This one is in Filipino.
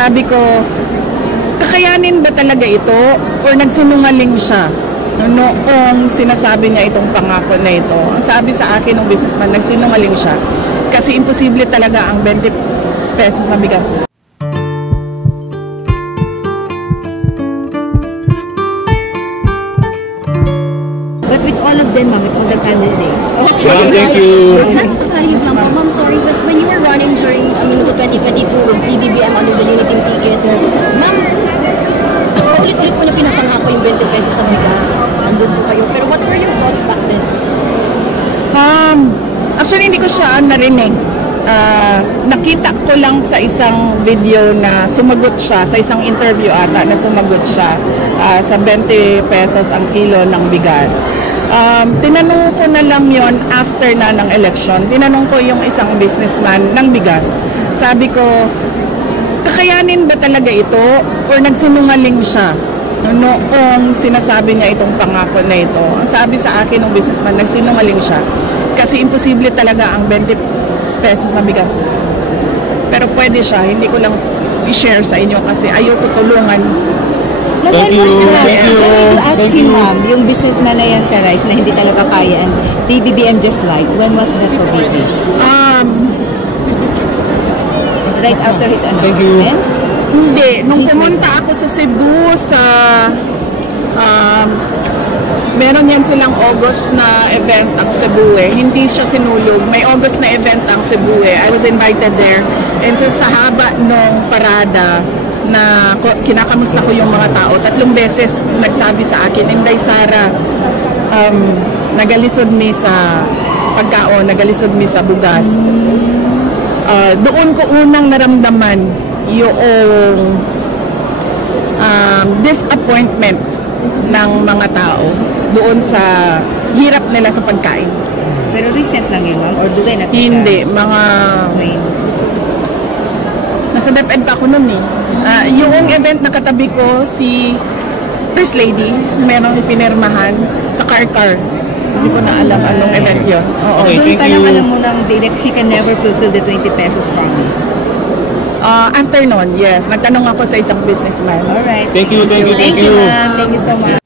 Sabi ko, kakayanin ba talaga ito or nagsinungaling siya noong sinasabi niya itong pangako na ito? Ang sabi sa akin ng businessman, nagsinungaling siya kasi imposible talaga ang 20 pesos na bigas. But with all of them, ma'am, with all the candidates. Okay. Well, thank you. Ma'am, sorry, but when you were running during Minuto 2022 with PBBM under the Unity ticket, ma'am, ulit-ulit po na pinapangako yung 20 pesos sa bigas. Andun po kayo. Pero what were your thoughts back then? Actually, hindi ko siya narinig. Nakita ko lang sa isang video na sumagot siya, sa isang interview ata na sumagot siya sa 20 pesos ang kilo ng bigas. Tinanong ko na lang yon after na ng election. Tinanong ko yung isang businessman ng bigas. Sabi ko, kakayanin ba talaga ito or nagsinungaling siya noong sinasabi niya itong pangako na ito? Ang sabi sa akin ng businessman, nagsinungaling siya kasi imposible talaga ang 20 pesos na bigas. Pero pwede siya, hindi ko lang i-share sa inyo kasi ayoko tulungan. Thank you. Thank you. To ask him, ma'am, yung businessman na yan sa rice na hindi talaga kaya and PBBM just lied. When was that for BP? Right after his announcement? Hindi. Nung pumunta ako sa Cebu sa meron yan silang August na event ang Cebu eh. Hindi siya sinulog. May August na event ang Cebu eh. I was invited there. And sa haba nung parada na kinakamusta ko yung mga tao, 3 beses nagsabi sa akin, Inday Sara, nagalisod mi sa pagkaon, nagalisod mi sa bugas. Doon ko unang naramdaman yung disappointment ng mga tao doon sa hirap nila sa pagkain. Pero recent lang yun, ma'am? Or do they not? Hindi, mga nasa DepEd pa ako nun eh. Yung event na katabi ko, si First Lady, meron pinirmahan sa car. Hindi ko na alam anong event yun. Oo. So doon pa lang alam mo nang he can never fulfill the 20 pesos promise. After nun, yes. Nagtanong ako sa isang businessman. Alright. Thank you. Thank you, ma'am. Thank you so much.